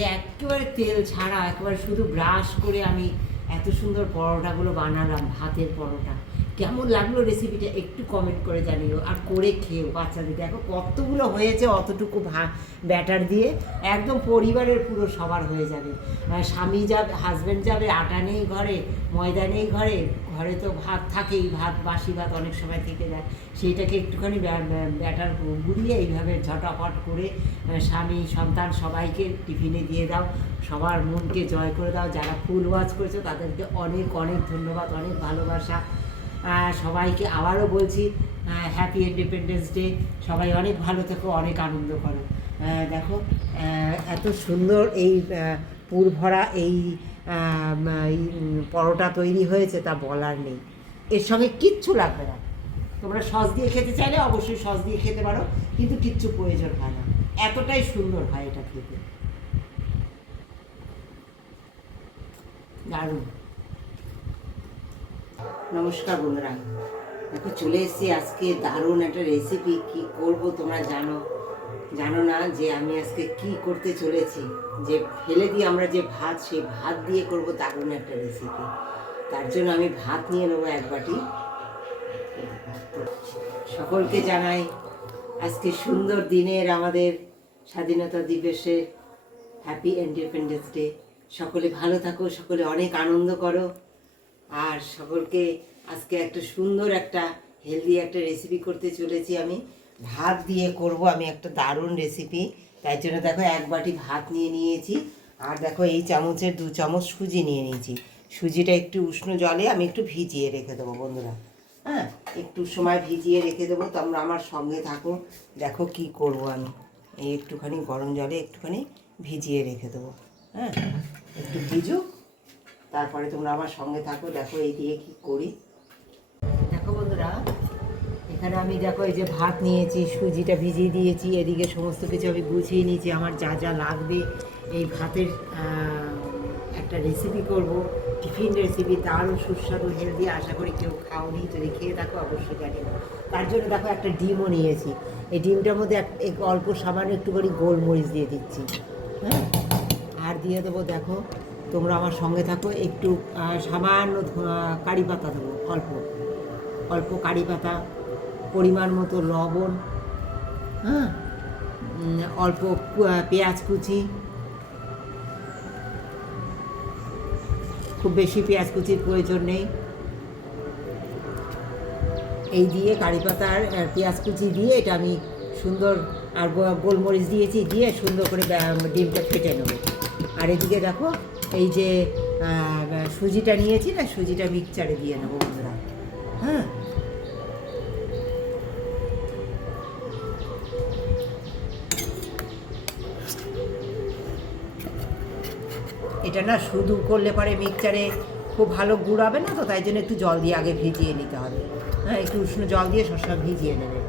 যে একেবারে তেল ছাড়া একেবারে শুধু ব্রাশ করে আমি এত সুন্দর পরোটাগুলো বানালাম, ভাতের পরোটা। কেমন লাগলো রেসিপিটা একটু কমেন্ট করে জানিও, আর করে খেও বাচ্চাদের। দেখো কতগুলো হয়েছে, অতটুকু ব্যাটার দিয়ে একদম পরিবারের পুরো সবার হয়ে যাবে। স্বামী যাবে, হাজব্যান্ড যাবে, আটা নেই ঘরে, ময়দা নেই ঘরে, ঘরে তো ভাত থাকেই, ভাত বাসি ভাত অনেক সময় থেকে যায়, সেইটাকে একটুখানি ব্যাটার গুলিয়ে এইভাবে ঝটাপট করে স্বামী সন্তান সবাইকে টিফিনে দিয়ে দাও, সবার মনকে জয় করে দাও। যারা ফুল ওয়াচ করেছো তাদেরকে অনেক অনেক ধন্যবাদ, অনেক ভালোবাসা সবাইকে। আবারও বলছি হ্যাপি ইন্ডিপেন্ডেন্স ডে। সবাই অনেক ভালো থেকো, অনেক আনন্দ করো। দেখো এত সুন্দর এই পুর ভরা এই পরোটা তৈরি হয়েছে, তা বলার নেই। এর সঙ্গে কিচ্ছু লাগবে না। তোমরা সস দিয়ে খেতে চাইলে অবশ্যই সস দিয়ে খেতে পারো, কিন্তু কিচ্ছু প্রয়োজন হয় না। এতটাই সুন্দর হয় এটা খেতে, দারুণ। নমস্কার বন্ধুরা, দেখো চলে এসেছি আজকে দারুণ একটা রেসিপি। কি করব তোমরা জানো না যে আমি আজকে কি করতে চলেছি। যে ফেলে দিয়ে আমরা যে ভাত, সেই ভাত দিয়ে করব দারুণ একটা রেসিপি। তার জন্য আমি ভাত নিয়ে নেবো এক বাটি। সকলকে জানাই আজকে সুন্দর দিনের, আমাদের স্বাধীনতা দিবসে হ্যাপি ইন্ডিপেন্ডেন্স ডে। সকলে ভালো থাকো, সকলে অনেক আনন্দ করো। আর সকলকে আজকে একটা সুন্দর একটা হেলদি একটা রেসিপি করতে চলেছি। আমি ভাত দিয়ে করব, আমি একটা দারুণ রেসিপি। তাই জন্য দেখো এক বাটি ভাত নিয়ে নিয়েছি, আর দেখো এই চামচের 2 চামচ সুজি নিয়ে নিয়েছি। সুজিটা একটু উষ্ণ জলে আমি একটু ভিজিয়ে রেখে দেবো বন্ধুরা। হ্যাঁ, একটু সময় ভিজিয়ে রেখে দেবো, তোমরা আমার সঙ্গে থাকো। দেখো কি করব আমি, এই একটুখানি গরম জলে একটুখানি ভিজিয়ে রেখে দেবো। হ্যাঁ, একটু ভিজুক, তারপরে তোমরা আমার সঙ্গে থাকো। দেখো এই দিয়ে কি করি। দেখো বন্ধুরা, এখানে আমি দেখো এই যে ভাত নিয়েছি, সুজিটা ভিজিয়ে দিয়েছি, এদিকে সমস্ত কিছু আমি গুছিয়ে নিয়েছি আমার যা যা লাগবে এই ভাতের একটা রেসিপি করব, টিফিন রেসিপি, দারুণ সুস্বাদু হেলদি। আশা করি কেউ খাওনি, যদি খেয়ে থাকো অবশ্যই জানিও। তার জন্য দেখো একটা ডিমও নিয়েছি। এই ডিমটার মধ্যে অল্প সামান্য একটু করে গোলমরিচ দিয়ে দিচ্ছি। হ্যাঁ, আর দিয়ে দেবো, দেখো তোমরা আমার সঙ্গে থাকো, একটু সামান্য কারি পাতা দেবো, অল্প অল্প কারি পাতা, পরিমাণ মতো লবণ, হ্যাঁ, অল্প পেঁয়াজ কুচি, খুব বেশি পেঁয়াজ কুচির প্রয়োজন নেই। এই দিয়ে কারি পাতা আর পেঁয়াজ কুচি দিয়ে এটা আমি সুন্দর, আর গোলমরিচ দিয়েছি, দিয়ে সুন্দর করে ডিমটা ফেটে নেবো। আর এদিকে দেখো এই যে সুজিটা নিয়েছি না, সুজিটা মিক্সচারে দিয়ে নেবো বন্ধুরা। হ্যাঁ, এটা না শুধু করলে পরে মিক্সচারে খুব ভালো গুড়াবে না, তো তাই জন্য একটু জল দিয়ে আগে ভিজিয়ে নিতে হবে। হ্যাঁ, একটু উষ্ণ জল দিয়ে সবসময় ভিজিয়ে নেবে।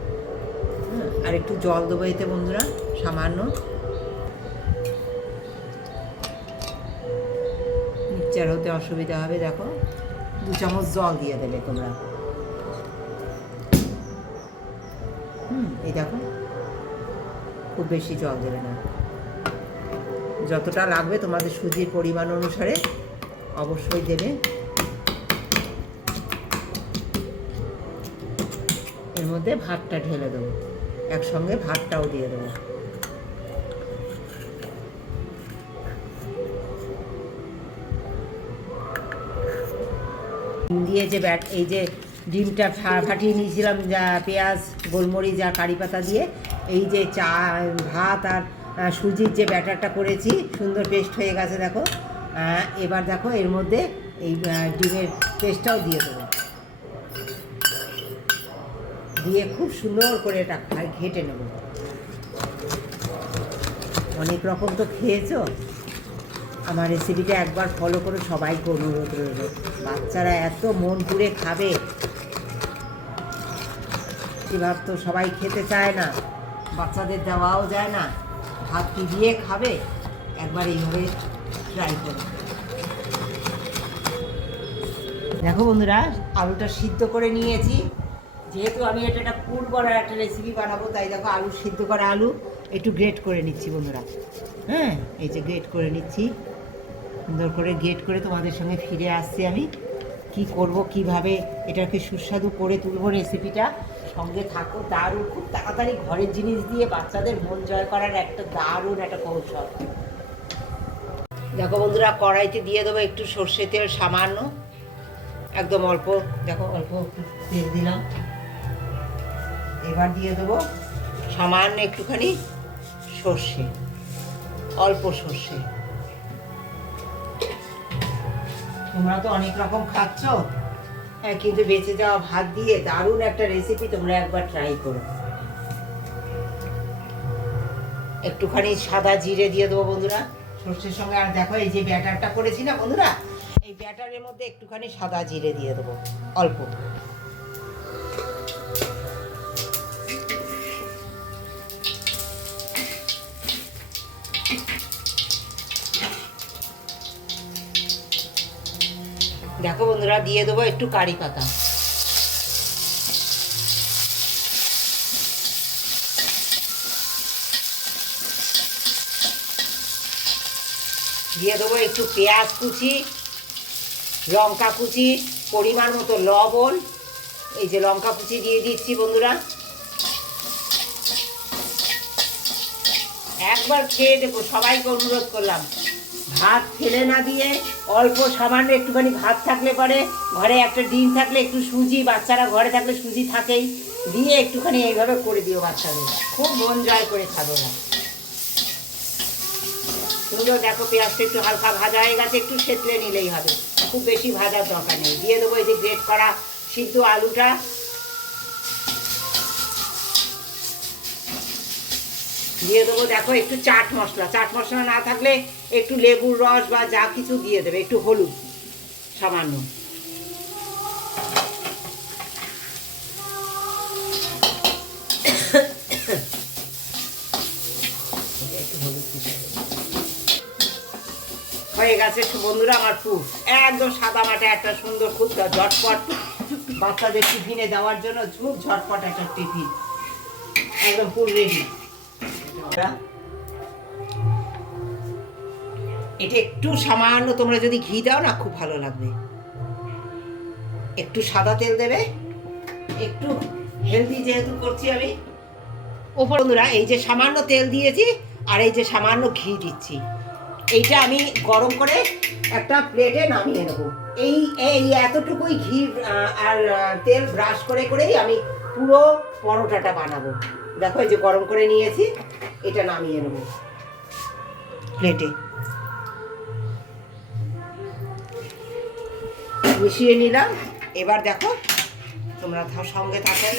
হ্যাঁ, আর একটু জল দেবো এতে বন্ধুরা, সামান্য। মিক্সচার হতে অসুবিধা হবে, দেখো 2 চামচ জল দিয়ে দেবে তোমরা। এই দেখো খুব বেশি জল দেবে না, যতটা লাগবে তোমাদের সুজির পরিমাণ অনুসারে অবশ্যই দেবে। এর মধ্যে ভাতটা ঢেলে দেবো, একসঙ্গে ভাতটাও দিয়ে দেবো। দিয়ে যে এই যে ডিমটা ফাটিয়ে নিয়েছিলাম, যা পেঁয়াজ গোলমরিচ আর কারি পাতা দিয়ে, এই যে ভাত আর সুজির যে ব্যাটারটা করেছি, সুন্দর পেস্ট হয়ে গেছে দেখো। এবার দেখো এর মধ্যে এই ডিমের পেস্টটাও দিয়ে দেবো, দিয়ে খুব সুন্দর করে এটা ঘেটে নেব। অনেক রকম তো খেয়েছো, আমার রেসিপিটা একবার ফলো করো, সবাইকে অনুরোধ রইল। বাচ্চারা এত মন পুড়ে খাবে, এবার তো সবাই খেতে চায় না, বাচ্চাদের দেওয়াও যায় না, ভাত কি দিয়ে খাবে। একবার এইভাবে ট্রাই করো। দেখো বন্ধুরা, আলুটা সিদ্ধ করে নিয়েছি। যেহেতু আমি এটা একটা পুর করার একটা রেসিপি বানাবো, তাই দেখো আলু সিদ্ধ করা আলু একটু গ্রেট করে নিচ্ছি বন্ধুরা। হ্যাঁ, এই যে গ্রেট করে নিচ্ছি, সুন্দর করে গ্রেট করে তোমাদের সঙ্গে ফিরে আসছি আমি। কি করব, কিভাবে এটাকে সুস্বাদু করে তুলব রেসিপিটা, সঙ্গে থাকো। দারুণ, খুব তাড়াতাড়ি ঘরের জিনিস দিয়ে বাচ্চাদের মন জয় করার একটা দারুণ একটা কৌশল। দেখো বন্ধুরা, কড়াইতে দিয়ে দেবো একটু সর্ষে তেল, সামান্য, একদম অল্প, দেখো অল্প তেল দিলাম। এবার দিয়ে দেবো সামান্য একটুখানি সর্ষে, অল্প সর্ষে। তোমরা তো অনেক রকম খাচ্ছ, হ্যাঁ, কিন্তু বেঁচে যাওয়া ভাত দিয়ে দারুণ একটা রেসিপি, তোমরা একবার ট্রাই করো। একটুখানি সাদা জিরে দিয়ে দেবো বন্ধুরা সর্ষের সঙ্গে। আর দেখো এই যে ব্যাটারটা করেছি না বন্ধুরা, এই ব্যাটারের মধ্যে একটুখানি সাদা জিরে দিয়ে দেবো অল্প। দেখো বন্ধুরা, দিয়ে দেবো একটু কারি পাতা, দিয়ে দেবো একটু পেঁয়াজ কুচি, লঙ্কা কুচি, পরিমাণ মতো লবণ। এই যে লঙ্কা কুচি দিয়ে দিচ্ছি বন্ধুরা, একবার খেয়ে দেখো, সবাইকে অনুরোধ করলাম। ভাত ফেলে না দিয়ে অল্প সামান্য একটুখানি ভাত থাকলে পরে, ঘরে একটা ডিম থাকলে, একটু সুজি, বাচ্চারা ঘরে থাকলে সুজি থাকেই, দিয়ে একটুখানি এইভাবে করে দিও বাচ্চাদের, খুব মন জয় করে খাবে না। সুন্দর, দেখো পেঁয়াজটা একটু হালকা ভাজা হয়ে গেছে, একটু সেতলে নিলেই হবে, খুব বেশি ভাজার দরকার নেই। দিয়ে দেবো এই যে গ্রেট করা সিদ্ধ আলুটা, দিয়ে দেবো দেখো একটু চাট মশলা। চাট মশলা না থাকলে একটু লেবুর রস বা যা কিছু দিয়ে দেবে, একটু হলুদ সামান্য। হয়ে গেছে বন্ধুরা আমার পুর, একদম সাদা মাটা একটা সুন্দর, খুব ঝটপট বাচ্চাদের টিফিনে দেওয়ার জন্য খুব ঝটপট একটা টিফিন, একদম পুর রেডি। এটা একটু সামান্য তোমরা যদি ঘি দাও না, খুব ভালো লাগবে। একটু সাদা তেল দেবে, একটু হেলদি যেহেতু করছি আমি। ওপর বন্ধুরা এই যে সামান্য তেল দিয়েছি, আর এই যে সামান্য ঘি দিচ্ছি, এইটা আমি গরম করে একটা প্লেটে নামিয়ে নেবো। এই এই এতটুকুই ঘি আর তেল ব্রাশ করে করেই আমি পুরো পরোটাটা বানাবো। দেখো এই যে গরম করে নিয়েছি, এটা নামিয়ে নেবো প্লেটে, মিশিয়ে নিলাম। এবার দেখো তোমরা সঙ্গে থাকো।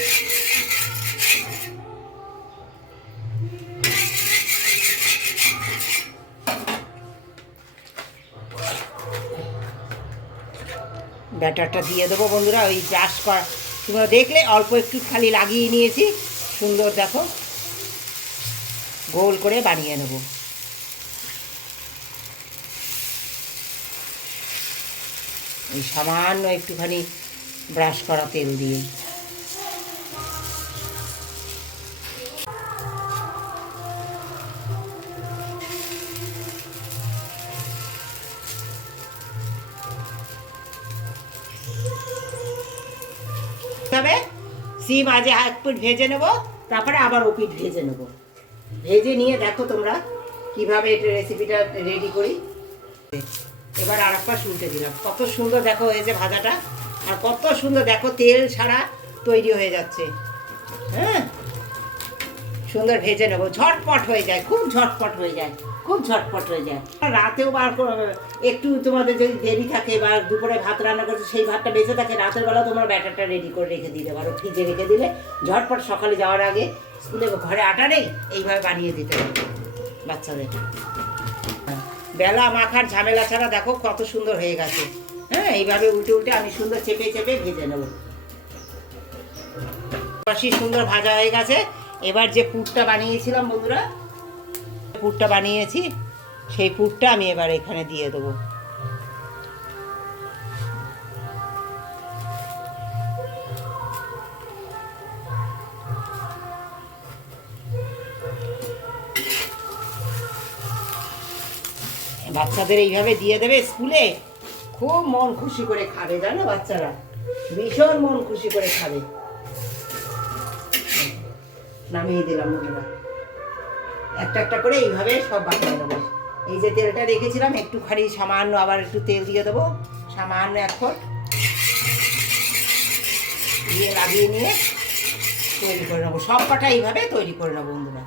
ব্যাটারটা দিয়ে দেবো বন্ধুরা, ওই ব্রাশ করা তোমরা দেখলে অল্প একটু খালি লাগিয়ে নিয়েছি, সুন্দর দেখো গোল করে বানিয়ে নেব। এই সামান্য একটুখানি ব্রাশ করা তেল দিয়ে। তবে সিম আজ এক পিঠ ভেজে নেবো, তারপরে আবার ও পিঠ ভেজে নেবো। ভেজে নিয়ে দেখো তোমরা কিভাবে এটা রেসিপিটা রেডি করি। এবার আর একটা উল্টে দিলাম, কত সুন্দর দেখো হয়েছে ভাজাটা, আর কত সুন্দর দেখো তেল ছাড়া তৈরি হয়ে যাচ্ছে। হ্যাঁ, সুন্দর ভেজে নেবো, ঝটপট হয়ে যায়, খুব ঝটপট হয়ে যায়, খুব ঝটপট হয়ে যায়। রাতেও বার একটু তোমাদের যদি দেরি থাকে বা দুপুরে ভাত রান্না করছে, সেই ভাতটা বেঁচে থাকে, রাতের বেলা তোমরা ব্যাটারটা রেডি করে রেখে দিতে পারো, ফ্রিজে রেখে দিলে ঝটপট সকালে যাওয়ার আগে, স্কুলে ঘরে আটা নেই, এইভাবে বানিয়ে দিতে পারো বাচ্চাদের। বেলা মাখার ঝামেলা ছাড়া দেখো কত সুন্দর হয়ে গেছে। হ্যাঁ, এইভাবে উল্টে উল্টে আমি সুন্দর চেপে চেপে ভেজে নেব। সুন্দর ভাজা হয়ে গেছে। এবার যে পুরটা বানিয়েছিলাম বন্ধুরা, পুরটা বানিয়েছি, সেই পুরটা আমি এবার এখানে দিয়ে দেবো। বাচ্চাদের এইভাবে দিয়ে দেবে স্কুলে, খুব মন খুশি করে খাবে, জানো বাচ্চারা ভীষণ মন খুশি করে খাবে। নামিয়ে দিলাম বন্ধুরা, একটা একটা করে এইভাবে সব বানিয়ে নেবো। এই যে তেলটা রেখেছিলাম একটুখানি সামান্য আবার একটু তেল দিয়ে দেবো, সামান্য এক ফোঁট দিয়ে লাগিয়ে নিয়ে তৈরি করে নেবো। সব কটা এইভাবে তৈরি করে নেবো বন্ধুরা।